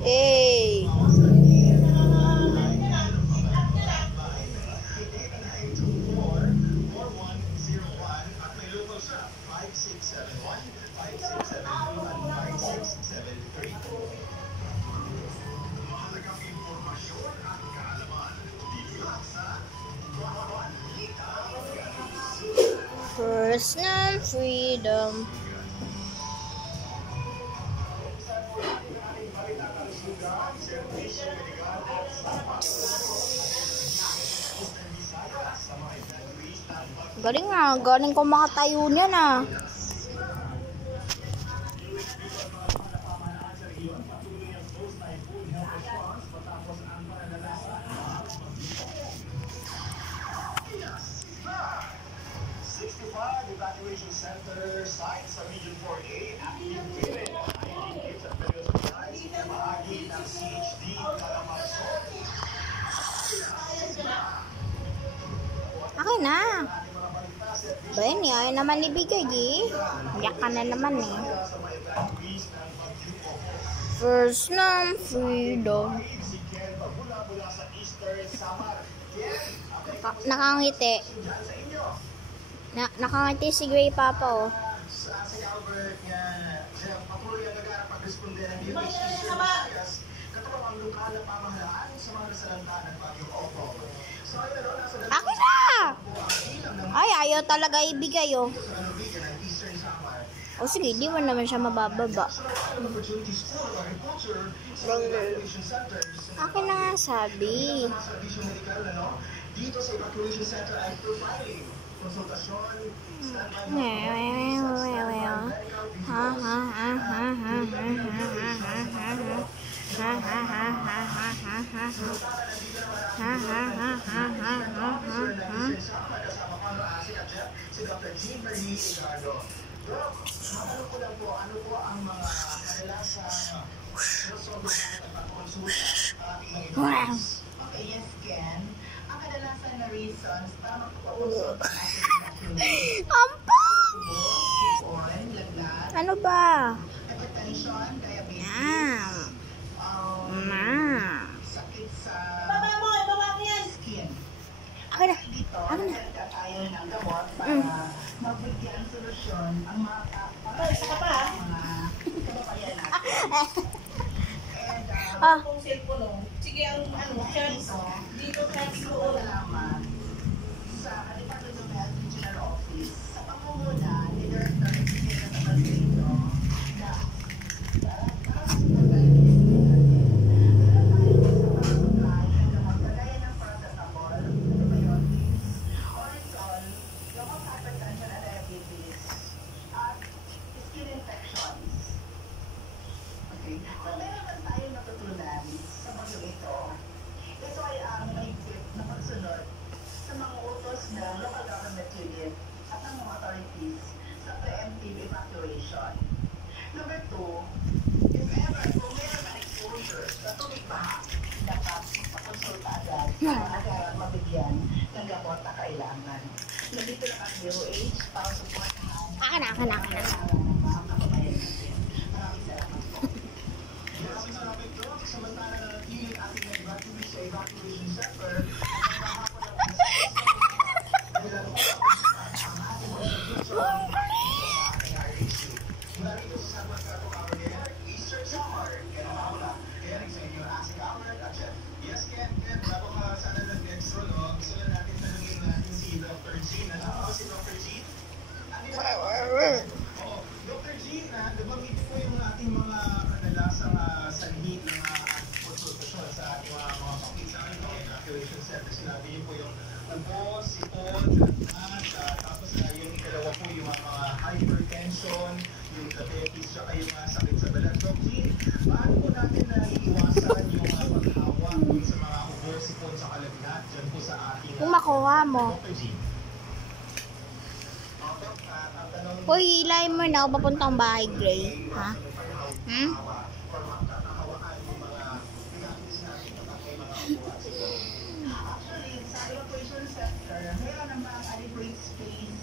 Hey. Personal freedom. Galing nga, galing ko makatayo niyan ah. Evacuation center sites sa Region 4A active given kids at various sites bahagi ng CHD Kalamazon. Akin na. Ba yun eh, ayaw naman ibigay eh. Iyak ka na naman eh. Personal freedom. Nakangiti. Nakangiti si Gray Papa oh. Si Albert nga patuloy ang nag-aarap pag-responde ng DOH services katulong ang lokal na pamahalaan sa mga nasalanta ng Bagyong Opo. So ayun nasa Akin na! Ay, ayaw talaga ibigay oh. O sige, di mo naman siya mabababa. Akin na nga sabi. Dito sa evacuation center ay providing konsultasyon, si Dr. Jean Marie Ricardo. Ano po lang po, ano po ang mga kadalasang resolve at pagkonsulta sa ating mga ito? Okay, yes, Ken. Ang kadalasan na reasons para magpapakonsult ang ating evacuation. Ampang! Laglag, Ano ba? hypertension, diabetes, sakit sa skin. Akin na. Dito, Akin na. nagkita tayo ng gamot para magbigyan solusyon ang mga kababayan natin. And, Kung cellphone, sige ang charge dito sa school. salamat sa Department of Health Regional Office sa pangunguna ni Director Engineer sa Palpito na para sa pagkaligid natin. Meron tayo sa pagkaligid ng gamot kagaya ng paracetamol, antibiotics, orisol, gamot sa hypertension at diabetes, at skin infections. Okay. So, meron man tayong natutunan sa bagyo ito. Ito ay ang mahigpit na pagsunod sa mga utos ng local government unit at ng mga authorities sa preemptive evacuation. Number 2, if ever kung meron na exposure sa tubig baha, dapat magpakonsulta agad para mabigyan ng gamot na kailangan. Nandito lang ang DOH para supportahan Akin na. ng mga kababayan natin. Maraming salamat po. Samantala na natiling ating nag-evacuate sa evacuation center, Dr. G, nabanggit po yung ating mga kadalasang sanhi ng konsultasyon sa ating mga pakit sa ating mga evacuation center. Sinabi niyo po yung ubo, sipon, tapos yung ikalawa po yung mga hypertension, yung diabetes, saka yung sakit sa balat. Dr. G, paano po natin naiiwasan yung paghawa sa mga ubo, sipon, sa kalagnat dyan po sa ating Kung makuha mo. Dr. G? Hoy, hilahin mo na ako papuntang bahay, Gray. Ha? Actually, sa evacuation center, meron namang adequate space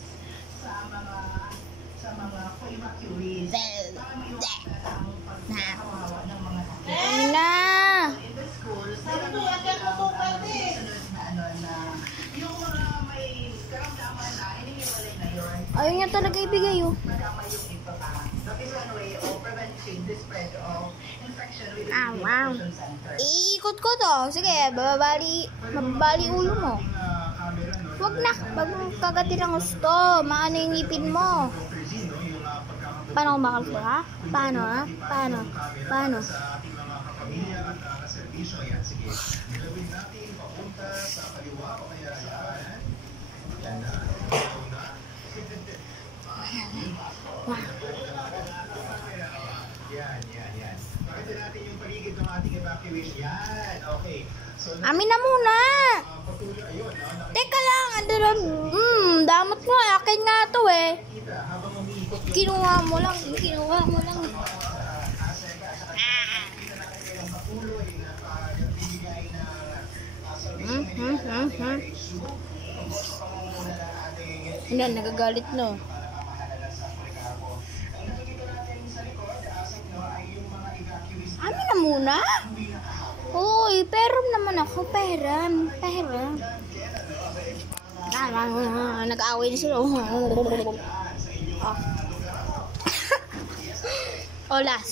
sa mga co-evacuees. Para maiwasan ang pagkawawa ng mga sakit. Ano na? talaga ibigay, oh. magkakamayong ito pa. That is one way of preventing the spread of infection within Ow, the ow. infusion center. Iikot ko to. Sige, mababali ulo mo. Huwag na. Pag kagatin ng gusto, maano yung ngipin mo. Paano kumakalto, ha? Paano, ha? Paano? Paano? Sa ating mga kapamilya at kaserbisyo. Yan, sige. Gawin natin papunta sa kaliwa o kaya sa kanan. Yan na. Yan. Pakita natin yung paligid ng ating evacuation. Yan, okay. So, Amin na muna. patuloy, ayun, no? Teka lang, ando lang. Damot mo. Akin nga to, eh. Nakikita habang umiikot yung Kinuha mo lang. Kinuha mo lang. patuloy na pagbibigay ng serbisyo Hindi, nagagalit no. Amin na muna. Uy, peram naman ako. Peram. Nag-away na sila. Olas.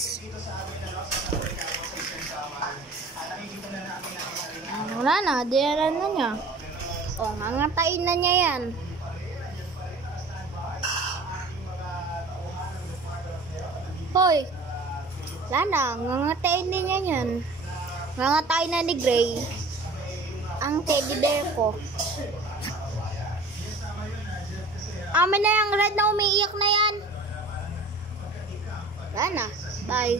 Wala na, diyaran na niya. Ngangatain na niya yan. Hoy! Wala na, ngangatain na niya yan. Ngangatain na ni Gray. Ang teddy bear ko. Amin na yung red na umiiyak na yan. Wala na. Bye.